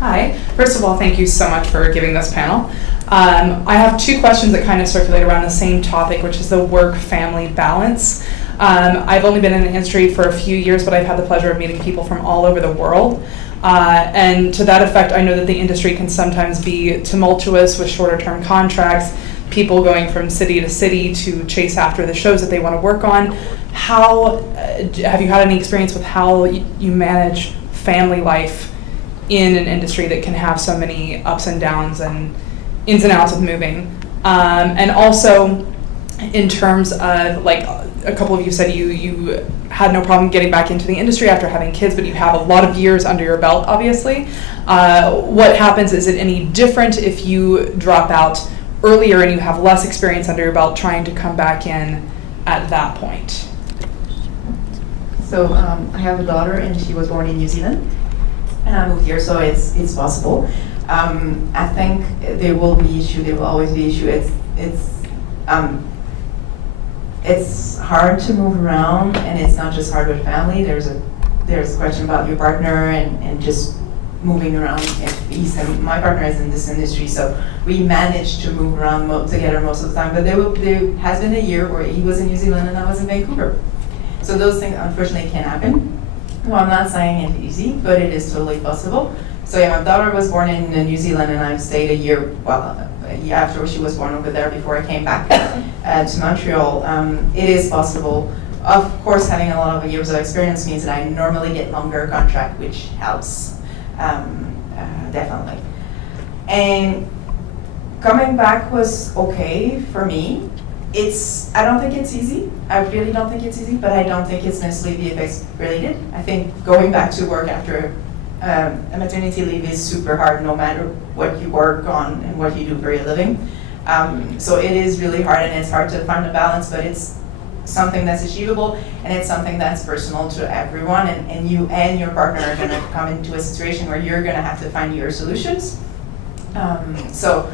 Hi. First of all, thank you so much for giving this panel. I have two questions that kind of circulate around the same topic, which is the work-family balance. I've only been in the industry for a few years, but I've had the pleasure of meeting people from all over the world. And to that effect, I know that the industry can sometimes be tumultuous with shorter-term contracts, people going from city to city to chase after the shows that they want to work on. How have you had any experience with how you manage family life in an industry that can have so many ups and downs and ins and outs of moving? And also, in terms of, like, a couple of you said you had no problem getting back into the industry after having kids, but you have a lot of years under your belt, obviously. What happens? Is it any different if you drop out earlier and you have less experience under your belt trying to come back in at that point? So I have a daughter, and she was born in New Zealand, and I moved here, so it's possible. I think there will be issue. There will always be issue. It's hard to move around, and it's not just hard with family. There's a question about your partner and just moving around. My partner is in this industry, so we managed to move around together most of the time. But there has been a year where he was in New Zealand and I was in Vancouver. So those things unfortunately can happen. Well, I'm not saying it's easy, but it is totally possible. So yeah, my daughter was born in New Zealand, and I've stayed a year after she was born over there before I came back to Montreal. It is possible. Of course, having a lot of years of experience means that I normally get longer contract, which helps, definitely. And coming back was okay for me. I don't think it's easy. I really don't think it's easy, but I don't think it's necessarily VFX related. I think going back to work after a maternity leave is super hard, no matter what you work on and what you do for your living. So it is really hard, and it's hard to find a balance, but something that's achievable, and it's something that's personal to everyone, and you and your partner are going to come into a situation where you're going to have to find your solutions. So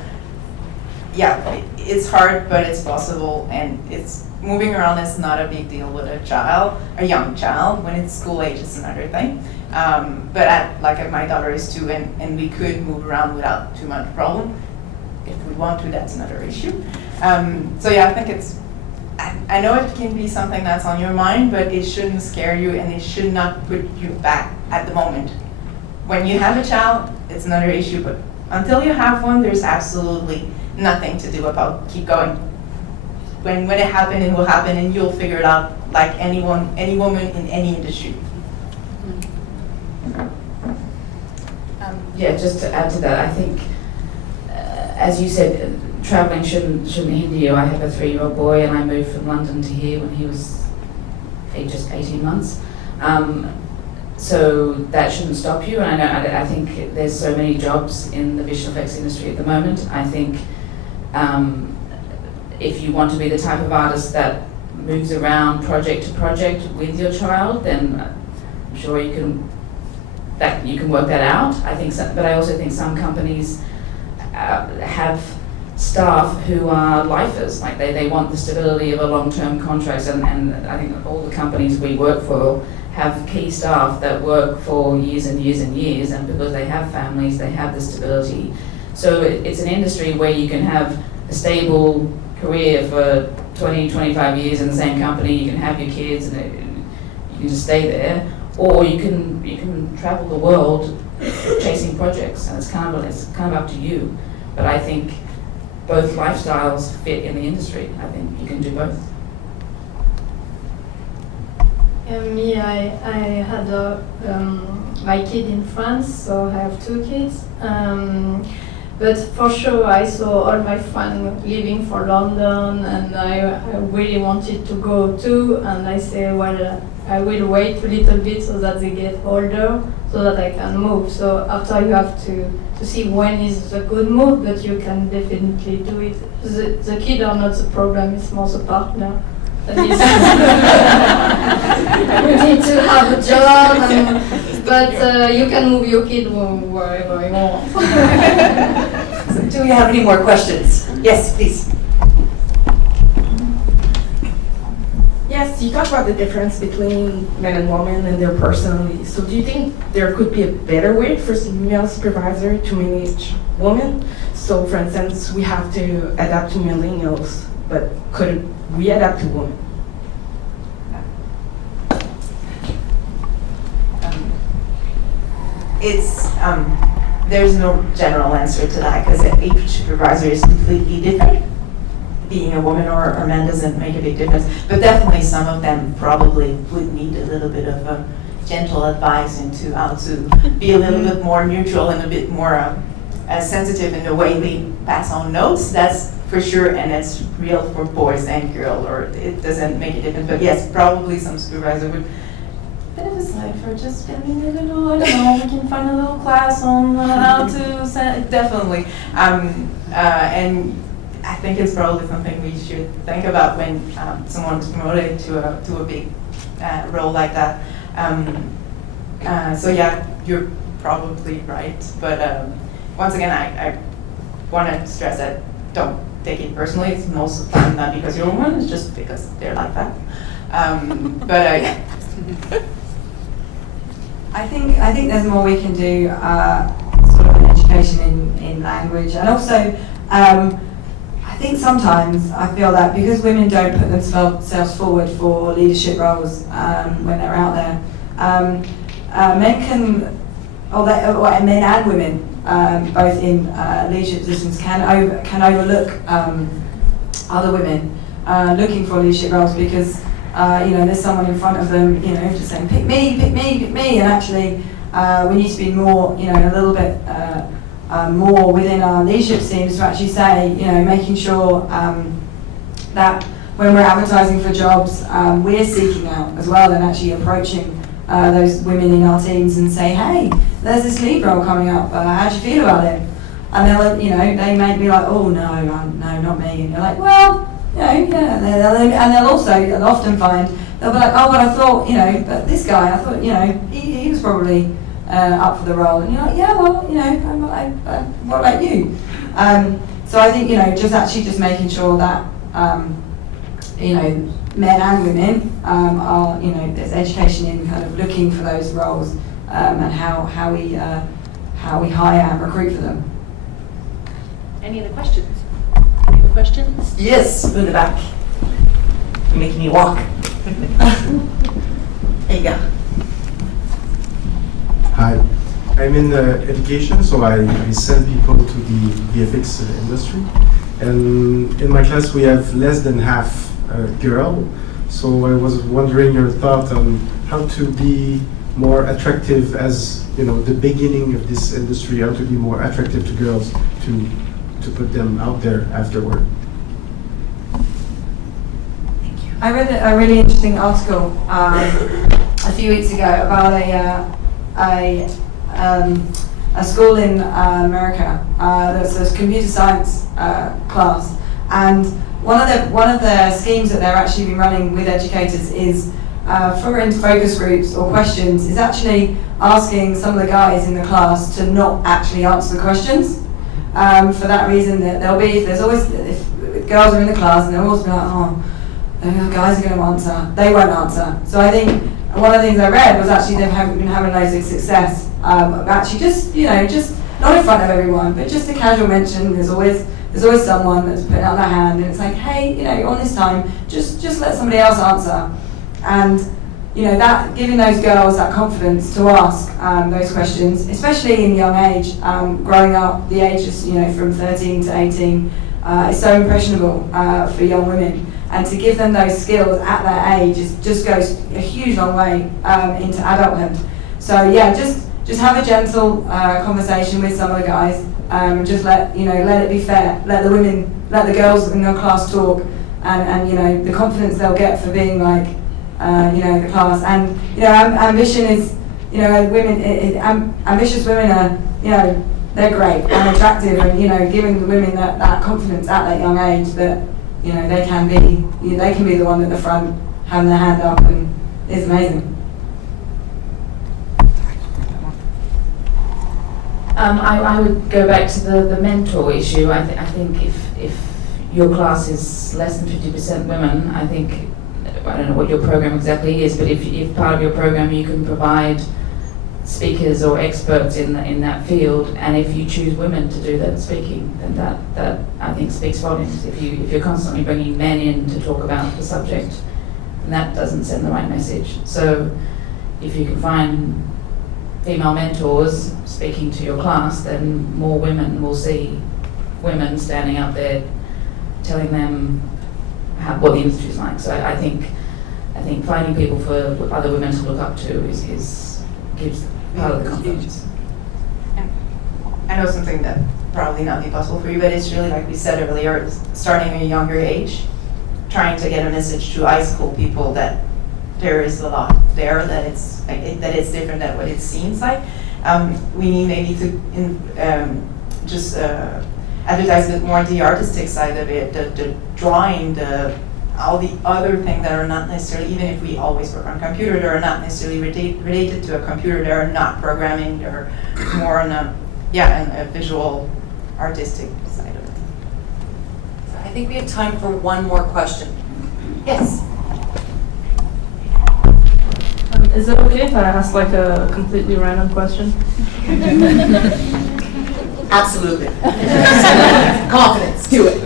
yeah, it's hard, but it's possible, and it's moving around is not a big deal with a young child. When it's school age, it's another thing. But my daughter is 2, and we could move around without too much problem. If we want to, that's another issue. So yeah, I think I know it can be something that's on your mind, but it shouldn't scare you, and it should not put you back at the moment. When you have a child, it's another issue, but until you have one, there's absolutely nothing to do about keep going. When it happens, it will happen, and you'll figure it out like any woman in any industry. Yeah, just to add to that, I think, as you said, traveling shouldn't hinder you. I have a 3-year-old boy, and I moved from London to here when he was just 18 months. So that shouldn't stop you. And I think there's so many jobs in the visual effects industry at the moment. I think if you want to be the type of artist that moves around project to project with your child, then I'm sure you can work that out. But I also think some companies have staff who are lifers, like they want the stability of a long-term contract, and I think all the companies we work for have key staff that work for years and years and years, and because they have families, they have the stability. So it's an industry where you can have a stable career for 20, 25 years in the same company, you can have your kids and you can just stay there, or you can travel the world chasing projects, and it's kind of up to you. But I think both lifestyles fit in the industry. I think you can do both. Me, I had my kid in France, so I have 2 kids. But for sure, I saw all my friends leaving for London, and I really wanted to go too. And I say, well, I will wait a little bit so that they get older, so that I can move. So after you have to see when is a good move, but you can definitely do it. The kid are not the problem; it's more the partner. You need to have a job, but you can move your kid wherever you want. So do we have any more questions? Yes, please. Yes, you talk about the difference between men and women and their personalities. So do you think there could be a better way for male supervisor to manage women? So for instance, we have to adapt to millennials, but could we adapt to women? There's no general answer to that, because each supervisor is completely different. Being a woman or a man doesn't make a big difference, but definitely some of them probably would need a little bit of a gentle advice into how to be a little bit more neutral and a bit more sensitive in the way they pass on notes. That's for sure, and it's real for boys and girls, or it doesn't make a difference. But yes, probably some supervisor would. Bit of a slide for just, I don't know, we can find a little class on how to send, definitely. And I think it's probably something we should think about when someone's promoted to a big role like that. So yeah, you're probably right. But once again, I want to stress that don't take it personally. It's most of the time not because you're a woman, it's just because they're like that. Yeah. I think there's more we can do, sort of an education in language, and also I think sometimes I feel that because women don't put themselves forward for leadership roles when they're out there, men can, men and women, both in leadership positions, can overlook other women looking for leadership roles because. There's someone in front of them, just saying, pick me, and actually we need to be more, a little bit more within our leadership teams to actually say, making sure that when we're advertising for jobs, we're seeking out as well and actually approaching those women in our teams and say, hey, there's this lead role coming up, how do you feel about it? And they'll, they may be like, oh no, not me, and you're like, well, and they'll often find, they'll be like, oh, but I thought, but this guy, I thought, he was probably up for the role. And you're like, yeah, well, what about you? So I think, just making sure that, men and women are, there's education in kind of looking for those roles and how we hire and recruit for them. Any other questions? Any other questions? Yes, in the back. You're making me walk. There you go. Hi, I'm in education, so I send people to the VFX industry. And in my class, we have less than half girl. So I was wondering your thought on how to be more attractive as, the beginning of this industry, how to be more attractive to girls to put them out there afterward. I read a really interesting article a few weeks ago about a school in America that's a computer science class, and one of the schemes that they're actually been running with educators is for in focus groups or questions is actually asking some of the guys in the class to not actually answer the questions. For that reason, that if girls are in the class and they'll always be like, oh, the guys are going to answer, they won't answer. So I think one of the things I read was actually they've been having loads of success of actually just not in front of everyone, but just a casual mention. There's always someone that's putting out their hand and it's like, hey, on this time, just let somebody else answer. And that giving those girls that confidence to ask those questions, especially in young age, growing up, the ages from 13 to 18 is so impressionable for young women. And to give them those skills at that age just goes a huge long way into adulthood. So yeah, just have a gentle conversation with some of the guys. Just let it be fair. Let the girls in your class talk, and the confidence they'll get for being like the class. And ambition is women. Ambitious women are they're great and attractive, and giving the women that confidence at that young age that they can be the one at the front having their hand up, and it's amazing. I would go back to the mentor issue. I think if your class is less than 50% women, I don't know what your program exactly is, but if part of your program you can provide speakers or experts in that field, and if you choose women to do that speaking, then that I think speaks volumes. If you're constantly bringing men in to talk about the subject, then that doesn't send the right message. So if you can find female mentors speaking to your class, then more women will see women standing up there telling them what the industry is like. So I think finding people for other women to look up to gives part of the confidence. I know something that probably not be possible for you, but it's really like we said earlier, starting at a younger age, trying to get a message to high school people that there is a lot there, that it's different than what it seems like. We need maybe to just advertise a bit more the artistic side of it, the drawing, all the other things that are not necessarily, even if we always work on computer, they are not necessarily related to a computer, they are not programming, they're more on a visual, artistic side of it. I think we have time for one more question. Yes? Is it okay if I ask like a completely random question? Absolutely. Confidence, do it.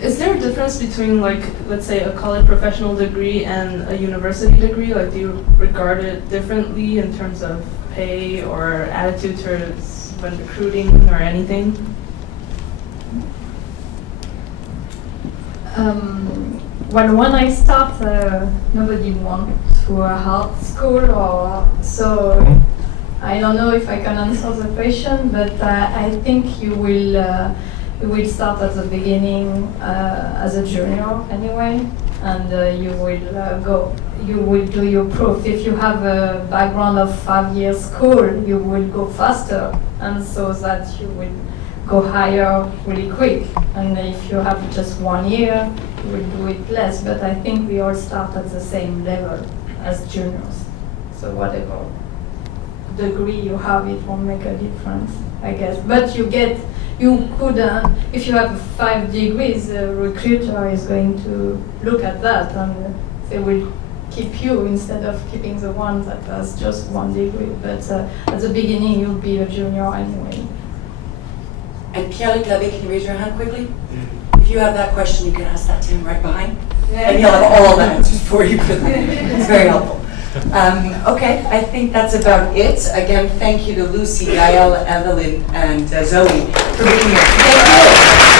Is there a difference between, like, let's say a college professional degree and a university degree? Like, do you regard it differently in terms of pay or attitude towards when recruiting or anything? When I start, nobody went to a art school, or so I don't know if I can answer the question, but I think you will start at the beginning as a junior anyway, and you will do your proof. If you have a background of 5 years school, you will go faster, and so that you will go higher really quick. And if you have just 1 year, you will do it less. But I think we all start at the same level as juniors. So whatever degree you have, it won't make a difference, I guess. But you could, if you have 5 degrees, the recruiter is going to look at that and they will keep you instead of keeping the one that has just 1 degree. But at the beginning, you'll be a junior anyway. And Pierre-Luc Labbé, can you raise your hand quickly? If you have that question, you can ask that to him right behind. And he'll have all the answers for you. It's very helpful. Okay, I think that's about it. Again, thank you to Lucy, Gael, Evelyn, and Zoe for being here. Thank you.